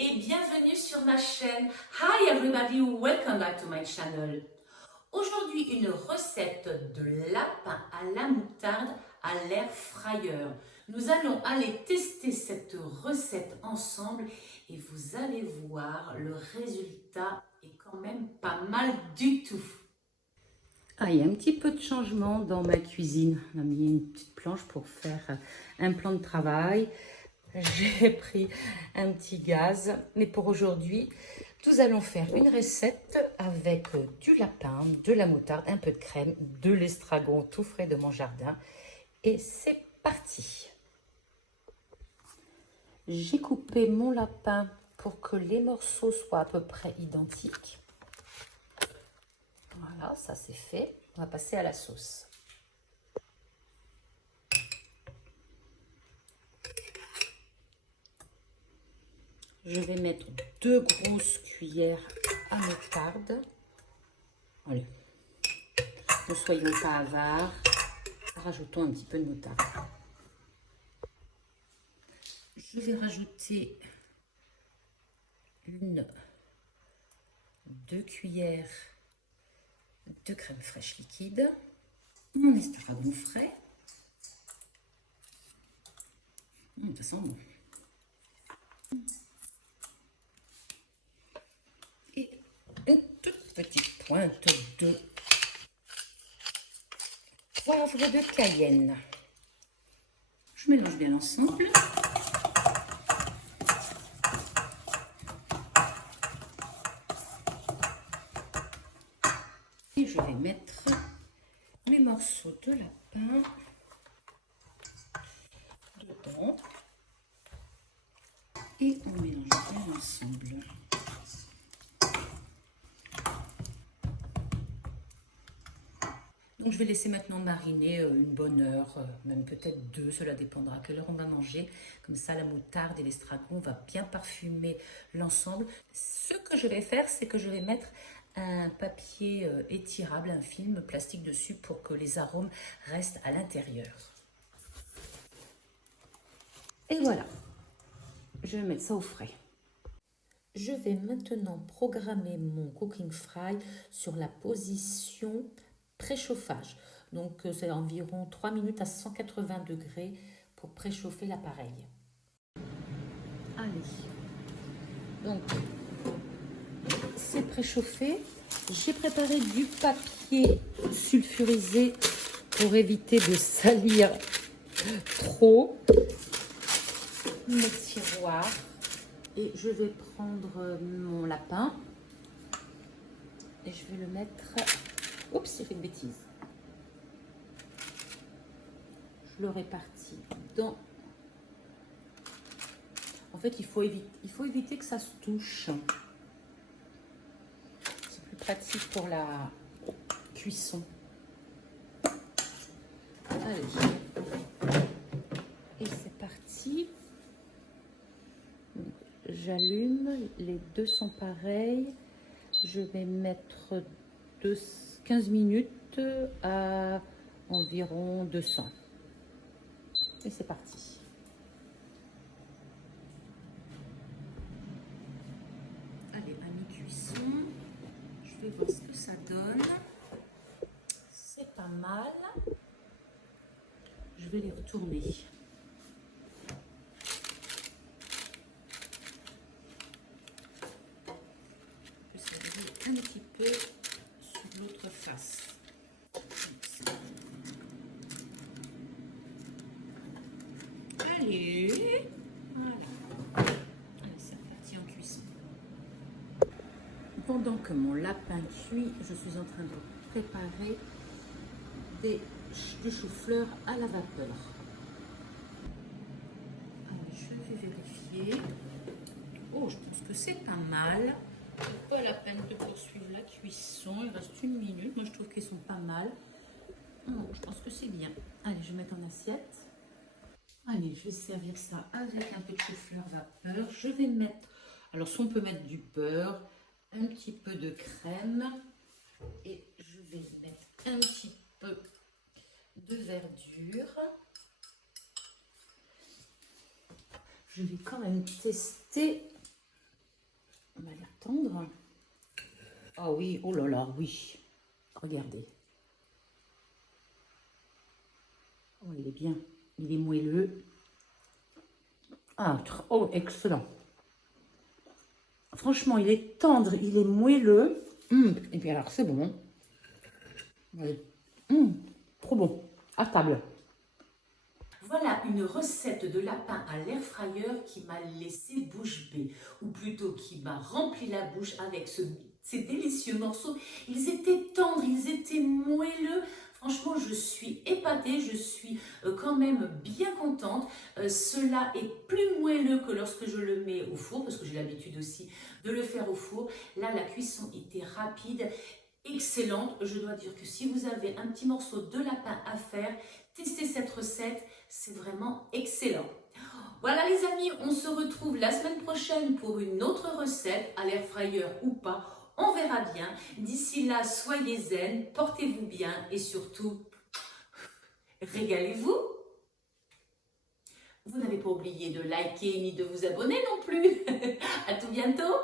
et bienvenue sur ma chaîne. Hi everybody, welcome back to my channel. Aujourd'hui, une recette de lapin à la moutarde à l'air fryer. Nous allons aller tester cette recette ensemble et vous allez voir, le résultat est quand même pas mal du tout. Ah, il y a un petit peu de changement dans ma cuisine. On a mis une petite planche pour faire un plan de travail. J'ai pris un petit gaz. Mais pour aujourd'hui, nous allons faire une recette avec du lapin, de la moutarde, un peu de crème, de l'estragon tout frais de mon jardin. Et c'est parti! J'ai coupé mon lapin pour que les morceaux soient à peu près identiques. Voilà, ça c'est fait. On va passer à la sauce. Je vais mettre 2 grosses cuillères à moutarde. Allez, ne soyons pas avares. Rajoutons un petit peu de moutarde. Je vais rajouter 2 cuillères de crème fraîche liquide, mon estragon frais. Ça sent bon. Et une toute petite pointe de poivre de Cayenne. Je mélange bien l'ensemble. Et je vais mettre mes morceaux de lapin dedans. Et on mélange bien l'ensemble. Donc je vais laisser maintenant mariner une bonne heure, même peut-être 2, cela dépendra à quelle heure on va manger. Comme ça la moutarde et l'estragon va bien parfumer l'ensemble. Ce que je vais faire, c'est que je vais mettre un papier étirable, un film plastique dessus pour que les arômes restent à l'intérieur. Et voilà, je vais mettre ça au frais. Je vais maintenant programmer mon cooking fry sur la position préchauffage. Donc c'est environ 3 minutes à 180 degrés pour préchauffer l'appareil. Allez, donc c'est préchauffé. J'ai préparé du papier sulfurisé pour éviter de salir trop mes tiroirs. Et je vais prendre mon lapin et je vais le mettre... Oups, j'ai fait une bêtise. Je le répartis dans... En fait, il faut éviter que ça se touche. C'est plus pratique pour la cuisson. Allez. Et c'est parti. J'allume, les deux sont pareils. Je vais mettre 15 minutes à environ 200. Et c'est parti. Allez, à mi-cuisson, je vais voir ce que ça donne. C'est pas mal. Je vais les retourner. Un petit peu sur l'autre face. Allez, voilà. Allez, c'est reparti en cuisson. Pendant que mon lapin cuit, je suis en train de préparer du chou-fleur à la vapeur. Allez, je vais vérifier. Oh, je pense que c'est pas mal. Pas la peine de poursuivre la cuisson, il reste 1 minute, moi je trouve qu'ils sont pas mal. Je pense que c'est bien. Allez, je vais mettre en assiette. Allez, je vais servir ça avec un peu de chou-fleur vapeur. Je vais mettre, alors si on peut mettre du beurre, un petit peu de crème et je vais mettre un petit peu de verdure. Je vais quand même tester On va les tendre. Ah oui, oh là là, oui. Regardez. Oh, il est bien. Il est moelleux. Ah, oh, excellent. Franchement, il est tendre, il est moelleux. Et puis alors, c'est bon. Allez. Trop bon. À table. Voilà une recette de lapin à l'air fryer qui m'a laissé bouche bée, ou plutôt qui m'a rempli la bouche avec ces délicieux morceaux. Ils étaient tendres, ils étaient moelleux. Franchement, je suis épatée, je suis quand même bien contente. Cela est plus moelleux que lorsque je le mets au four, parce que j'ai l'habitude aussi de le faire au four. Là, la cuisson était rapide, excellente. Je dois dire que si vous avez un petit morceau de lapin à faire, testez cette recette, c'est vraiment excellent. Voilà les amis, on se retrouve la semaine prochaine pour une autre recette, à l'air fryer ou pas, on verra bien. D'ici là, soyez zen, portez-vous bien et surtout, régalez-vous. Vous n'avez pas oublié de liker ni de vous abonner non plus. À tout bientôt.